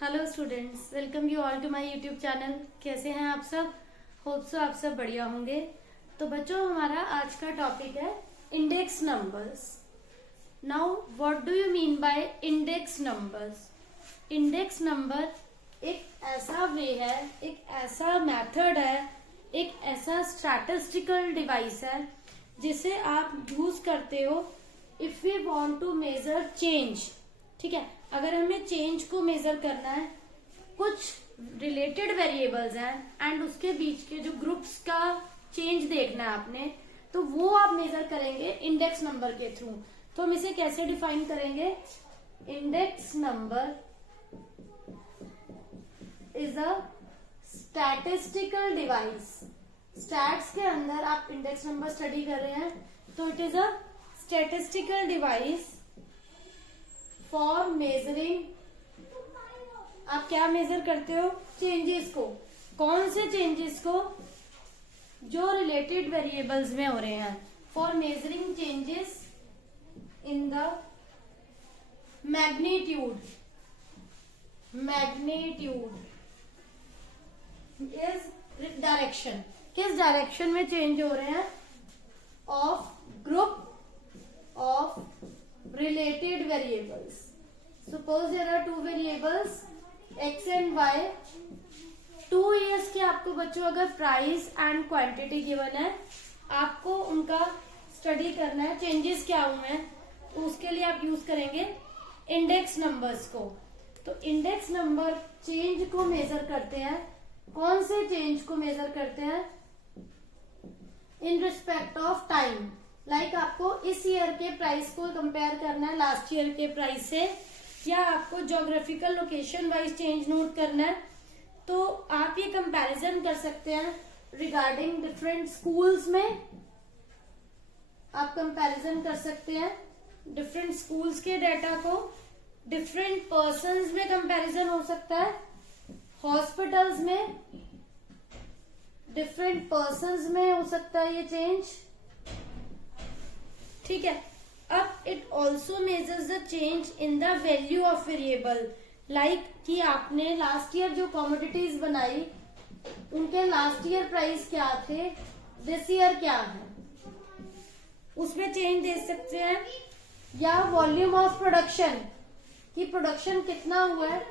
Hello students, welcome you all to my YouTube channel. कैसे हैं आप सब? होप सो आप सब बढ़िया होंगे। तो बच्चों, हमारा आज का टॉपिक है index numbers. Now what do you mean by index numbers? Index number एक ऐसा वे है, एक ऐसा मेथड है, एक ऐसा स्टैटिस्टिकल डिवाइस है जिसे आप यूज करते हो if we want to measure change. ठीक है, अगर हमें चेंज को मेजर करना है, कुछ रिलेटेड वेरिएबल्स हैं एंड उसके बीच के जो ग्रुप्स का चेंज देखना है आपने, तो वो आप मेजर करेंगे इंडेक्स नंबर के थ्रू। तो हम इसे कैसे डिफाइन करेंगे? Index number is a statistical device. Stats के अंदर आप इंडेक्स नंबर स्टडी कर रहे हैं, तो it is a statistical device for measuring. आप क्या मेजर करते हो? चेंजेस को। कौन से चेंजेस को? जो रिलेटेड वेरिएबल्स में हो रहे हैं। For measuring changes in the magnitude is direction. किस डायरेक्शन में चेंज हो रहे हैं? Of group of related variables. Suppose there are two variables x and y. 2 years के आपको बच्चों अगर प्राइस एंड क्वांटिटी गिवन है, आपको उनका स्टडी करना है, चेंजेस क्या हुए हैं, तो उसके लिए आप यूज करेंगे इंडेक्स नंबर्स को। तो इंडेक्स नंबर चेंज को मेजर करते हैं। कौन से चेंज को मेजर करते हैं? In respect of time. Like आपको इस ईयर के प्राइस को कंपेयर करना है लास्ट ईयर के प्राइस से, या आपको geographical location wise change note करना है, तो आप ये कंपैरिजन कर सकते हैं रिगार्डिंग डिफरेंट स्कूल्स में। आप कंपैरिजन कर सकते हैं डिफरेंट स्कूल्स के डाटा को, डिफरेंट पर्संस में कंपैरिजन हो सकता है, हॉस्पिटल्स में, डिफरेंट पर्संस में हो सकता है ये चेंज। ठीक है। अब it also measures the change in the value of variable. Like कि आपने लास्ट ईयर जो कमोडिटीज बनाई, उनके लास्ट ईयर प्राइस क्या थे, दिस ईयर क्या है, उसमें चेंज दे सकते हैं। या वॉल्यूम ऑफ प्रोडक्शन, कि प्रोडक्शन कितना हुआ है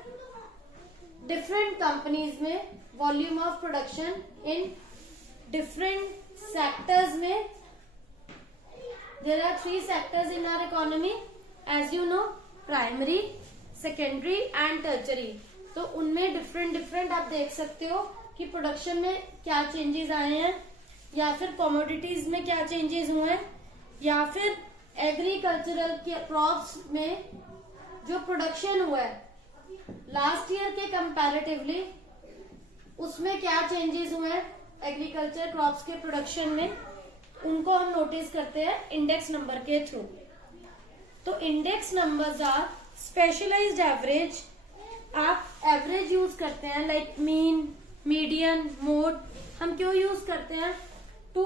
डिफरेंट कंपनीज में, volume of production in different sectors में। There are 3 sectors in our economy, as you know, primary, secondary and tertiary. तो उनमें डिफरेंट आप देख सकते हो कि प्रोडक्शन में क्या चेंजेस आए हैं, या फिर कमोडिटीज में क्या चेंजेस हुए हैं, या फिर एग्रीकल्चरल के क्रॉप्स में जो प्रोडक्शन हुआ है लास्ट ईयर के कंपैरेटिवली, उसमें क्या चेंजेस हुए हैं एग्रीकल्चर क्रॉप्स के प्रोडक्शन में, उनको हम नोटिस करते हैं इंडेक्स नंबर के थ्रू। तो index numbers are specialized average. आप एवरेज यूज करते हैं, लाइक मीन, मीडियन, मोड। हम क्यों यूज करते हैं? टू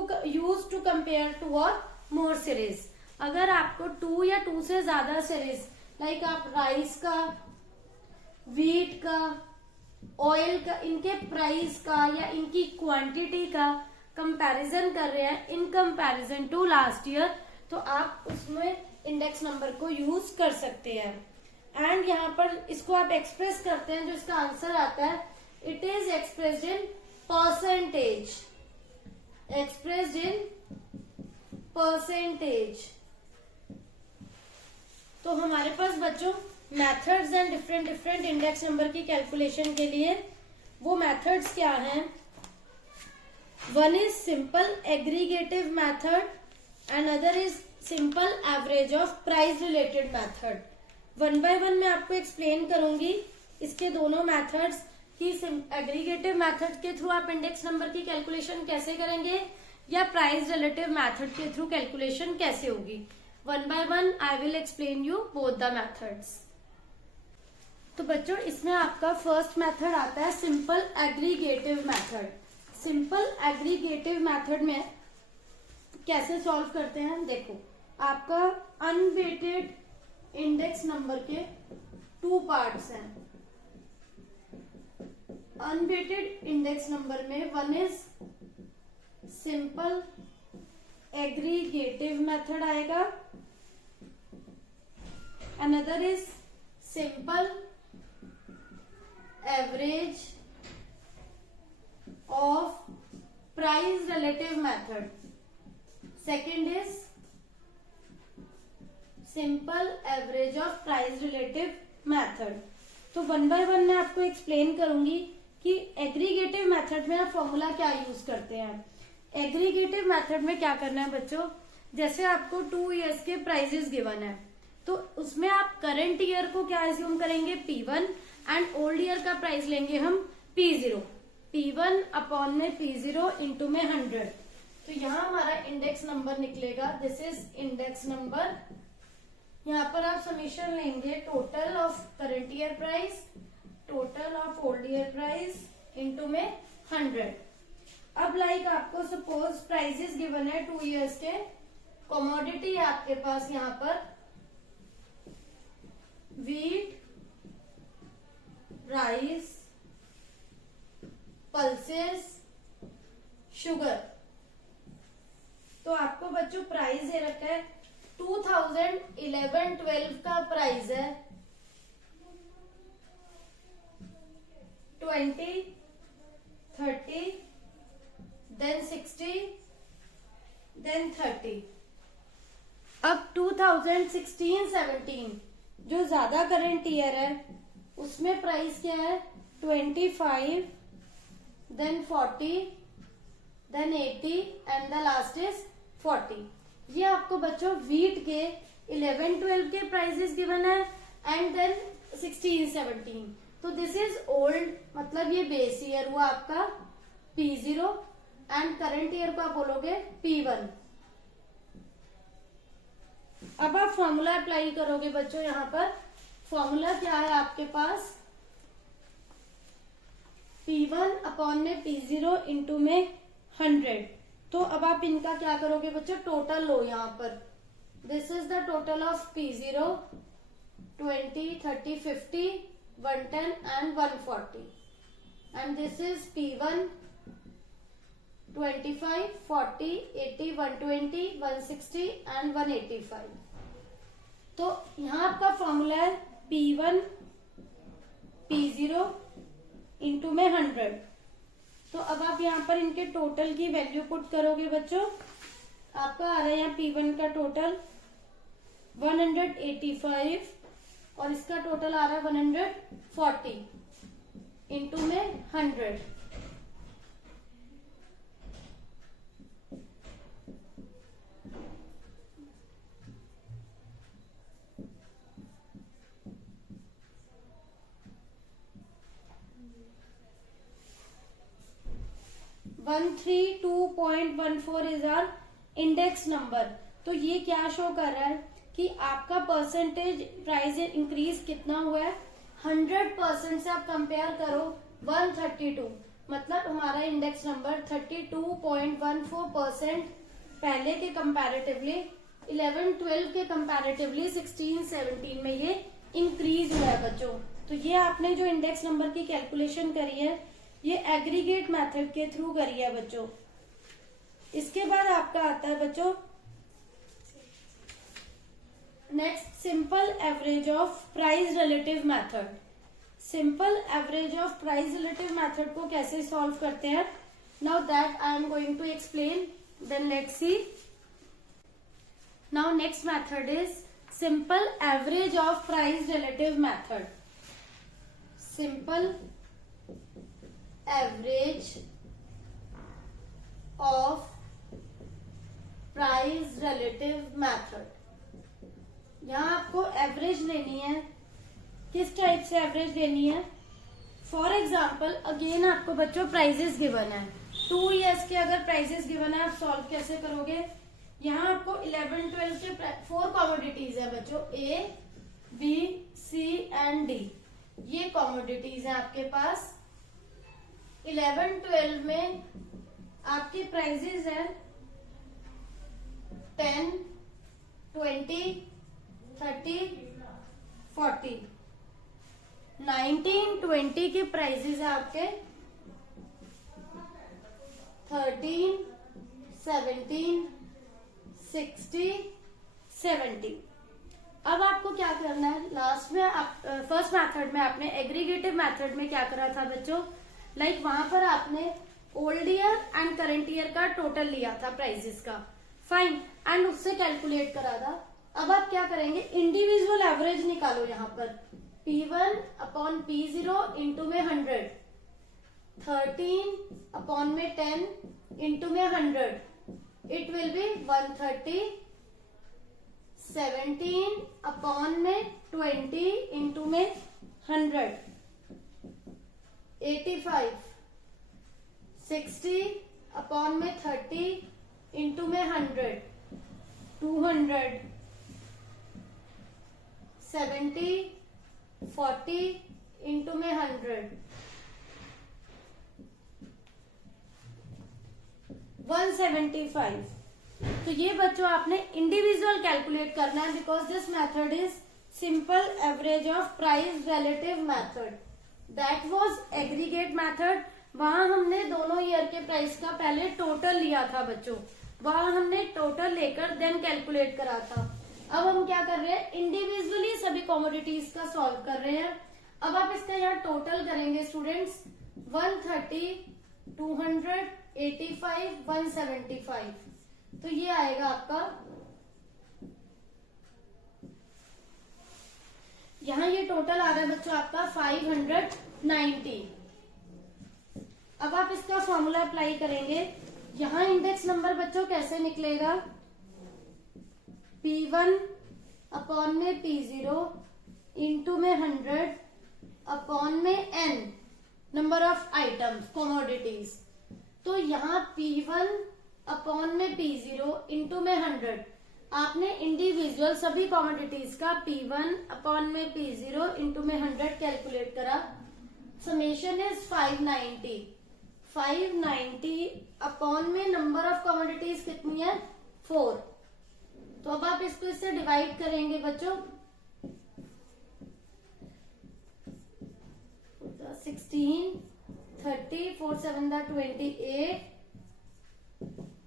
कंपेयर टू और मोर सीरीज। अगर आपको 2 या 2 से ज्यादा सीरीज, लाइक आप राइस का, व्हीट का, ऑयल का, इनके प्राइस का या इनकी क्वांटिटी का कंपैरिजन कर रहे हैं in comparison to last year, तो आप उसमें इंडेक्स नंबर को यूज कर सकते हैं। एंड यहाँ पर इसको आप एक्सप्रेस करते हैं, जो इसका आंसर आता है, it is expressed in percentage. Expressed in percentage. तो हमारे पास बच्चों methods and different index number की कैलकुलेशन के लिए वो मेथड्स क्या हैं? One is simple aggregative method, another is simple average of price related method. One by one मैं आपको एक्सप्लेन करूंगी इसके दोनों मेथड्स, कि एग्रीगेटिव मेथड के थ्रू आप इंडेक्स नंबर की कैलकुलेशन कैसे करेंगे, या प्राइस रिलेटिव मेथड के थ्रू कैलकुलेशन कैसे होगी। One by one I will explain you both the methods. तो बच्चों, इसमें आपका फर्स्ट मेथड आता है simple aggregative method. Simple aggregative method में कैसे सॉल्व करते हैं? देखो, आपका अनवेटेड इंडेक्स नंबर के 2 पार्ट्स हैं। अनवेटेड इंडेक्स नंबर में one is simple aggregative method आएगा, another is simple average of price relative method, second is simple average of price relative method. तो वन बाय वन मैं आपको explain करूंगी कि aggregative method में आप फॉर्मूला क्या यूज करते हैं। एग्रीगेटिव मेथड में क्या करना है बच्चों, जैसे आपको 2 ईयर्स के प्राइजेस गिवन है तो उसमें आप करंट ईयर को क्या एज्यूम करेंगे P1 एंड ओल्ड ईयर का प्राइस लेंगे हम P0, P1 अपॉन में P0 इंटू में 100। तो यहाँ हमारा इंडेक्स नंबर निकलेगा, दिस इज इंडेक्स नंबर। यहाँ पर आप समीशन लेंगे total of current year price, total of old year price into में 100। अब लाइक आपको सपोज प्राइजेस गिवन है 2 ईयर्स के, कमोडिटी आपके पास यहाँ पर वीट, राइस, पल्सेस, शुगर। तो आपको बच्चों प्राइस दे रखा है 2011-12 का प्राइस है 20, 30, देन 60, देन 30। अब 2016-17 जो ज्यादा करंट ईयर है उसमें प्राइस क्या है 25, then 40, then 80 and the last is 40। ये आपको बच्चों वीट के 11-12 के प्राइसेस गिवन है एंड देन 16-17। तो दिस इज ओल्ड, मतलब ये बेस ईयर हुआ आपका P0 एंड करंट ईयर को आप बोलोगे P1। अब आप फॉर्मूला अप्लाई करोगे बच्चों, यहाँ पर फॉर्मूला क्या है आपके पास P1 अपॉन में P0 इंटू में 100। तो अब आप इनका क्या करोगे बच्चों, टोटल लो यहाँ पर, this is the total of P0 20, 30, 50, 110 and 140 and this is P1 25, 40, 80, 120, 160 and 185। तो यहाँ आपका फॉर्मूला है P1 P0 इंटू में 100। तो अब आप यहाँ पर इनके टोटल की वैल्यू पुट करोगे बच्चों, आपका आ रहा है यहाँ P1 का टोटल 185 और इसका टोटल आ रहा है 140 इंटू में 100। 132.14 इज आर इंडेक्स नंबर। तो ये क्या शो कर रहा है कि आपका परसेंटेज प्राइस इंक्रीज कितना हुआ है 100% से आप कंपेयर करो 132, मतलब हमारा इंडेक्स नंबर 32.14% पहले के कंपैरेटिवली 11-12 के कंपैरेटिवली 16-17 में ये इंक्रीज हुआ है बच्चों। तो ये आपने जो इंडेक्स नंबर की कैलकुलेशन करी है ये एग्रीगेट मेथड के थ्रू करी है बच्चों। इसके बाद आपका आता है बच्चों next simple average of price relative method. Simple average of price relative method को कैसे सॉल्व करते हैं, now that I am going to explain, then let's see. Now next method is simple average of price relative method. Simple average of price relative method. यहाँ आपको average लेनी है, किस type से एवरेज लेनी है, फॉर एग्जाम्पल अगेन आपको बच्चों प्राइजेस गिवन है 2 ईयर्स के, अगर प्राइजेस गिवन है आप सॉल्व कैसे करोगे। यहाँ आपको 11-12 के 4 कमोडिटीज है बच्चों, A, B, C and D, ये कमोडिटीज है आपके पास। 11-12 में आपके प्राइजेस है 10, 20, 30, 40। 19-20 के प्राइजेस है आपके 13, 17, 60, 70। अब आपको क्या करना है, लास्ट में फर्स्ट मेथड में आपने एग्रीगेटिव मेथड में क्या करा था बच्चों, लाइक वहां पर आपने old year and current year का टोटल लिया था प्राइसेस का, फाइन, एंड उससे कैलकुलेट करा था। अब आप क्या करेंगे, इंडिविजुअल एवरेज निकालो यहाँ पर, P1 अपॉन P0 इंटू में 100, 13 अपॉन में 10 इंटू में 100, इट विल बी 130, 17 अपॉन में 20 इंटू में 100, 85, 60 अपॉन में 30 इंटू में 100, 200, 70, 40 इंटू में 100, 175। तो ये बच्चों आपने इंडिविजुअल कैलकुलेट करना है, because this method is simple average of price relative method. That was aggregate method, वहां हमने दोनों ईयर के प्राइस का पहले टोटल लिया था बच्चों, वहां हमने टोटल लेकर देन कैलकुलेट करा था। अब हम क्या कर रहे हैं, इंडिविजुअली सभी कमोडिटीज का सॉल्व कर रहे हैं। अब आप इसका यहाँ टोटल करेंगे स्टूडेंट्स, 130, 200, 85, 175, तो ये आएगा आपका, यहाँ ये टोटल आ रहा है बच्चों आपका 590। अब आप इसका फॉर्मूला अप्लाई करेंगे, यहाँ इंडेक्स नंबर बच्चों कैसे निकलेगा, P1 अपॉन में P0 इंटू में 100 अपॉन में n number of items commodities. तो यहाँ P1 अपॉन में P0 इंटू में 100, आपने इंडिविजुअल सभी कमोडिटीज का P1 अपॉन में P0 इंटू में 100 कैलकुलेट करा। समेशन इज 590, 590 अपॉन में नंबर ऑफ कमोडिटीज कितनी है, 4। तो अब आप इसको इससे डिवाइड करेंगे बच्चों, 16, 30, 4 7 28,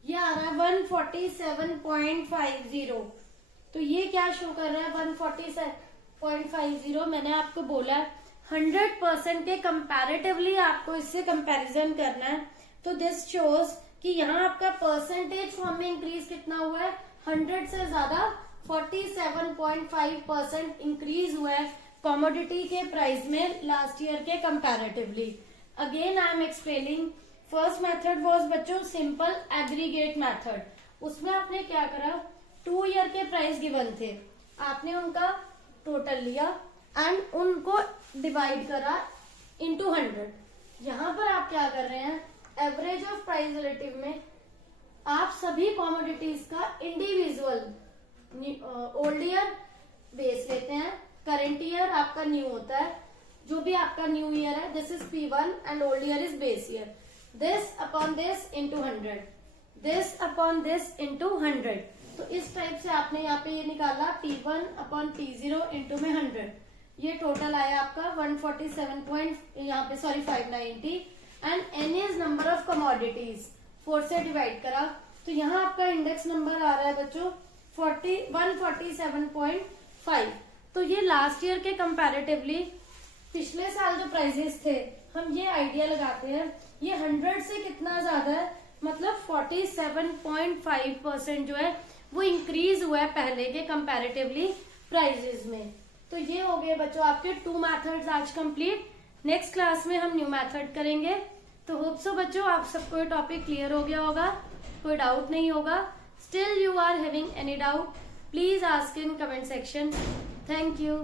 ये आ रहा है 147.50। तो ये क्या शो कर रहा है, 147.50। मैंने आपको बोला 100% के कंपैरेटिवली आपको इससे कंपैरिजन करना है। तो दिस शोज कि यहाँ आपका परसेंटेज फॉर्म में इंक्रीज कितना हुआ है, 100 से ज्यादा 47.5% इंक्रीज हुआ है कमोडिटी के प्राइस में लास्ट ईयर के comparatively. Again I am explaining, first method was बच्चों सिंपल एग्रीगेट मेथड, उसमें आपने क्या करा, 2 ईयर के प्राइस गिवन थे, आपने उनका टोटल लिया एंड उनको डिवाइड करा इनटू 100। यहाँ पर आप क्या कर रहे हैं, एवरेज ऑफ प्राइस रिलेटिव में आप सभी कमोडिटीज का इंडिविजुअल ओल्ड ईयर बेस लेते हैं, करंट ईयर आपका न्यू होता है, जो भी आपका न्यू ईयर है, this is P1 and old year is base year, this upon this into 100, this upon this into 100। तो इस टाइप से आपने यहाँ पे ये निकाला P1 अपॉन P0 इंटू में 100, ये टोटल आया आपका 590 and n is number of commodities, 4 से डिवाइड करा, तो यहाँ आपका इंडेक्स नंबर आ रहा है बच्चों 147.5। तो ये लास्ट ईयर के कंपैरेटिवली पिछले साल जो प्राइसेस थे, हम ये आइडिया लगाते हैं ये 100 से कितना ज्यादा है, मतलब 47.5% जो है वो इंक्रीज हुआ है पहले के कंपैरेटिवली प्राइसेस में। तो ये हो गए बच्चों आपके 2 मेथड्स आज कंप्लीट। नेक्स्ट क्लास में हम न्यू मेथड करेंगे। तो होप सो बच्चों आप सबको ये टॉपिक क्लियर हो गया होगा, कोई डाउट नहीं होगा। Still you are having any doubt, please ask in comment section. Thank you.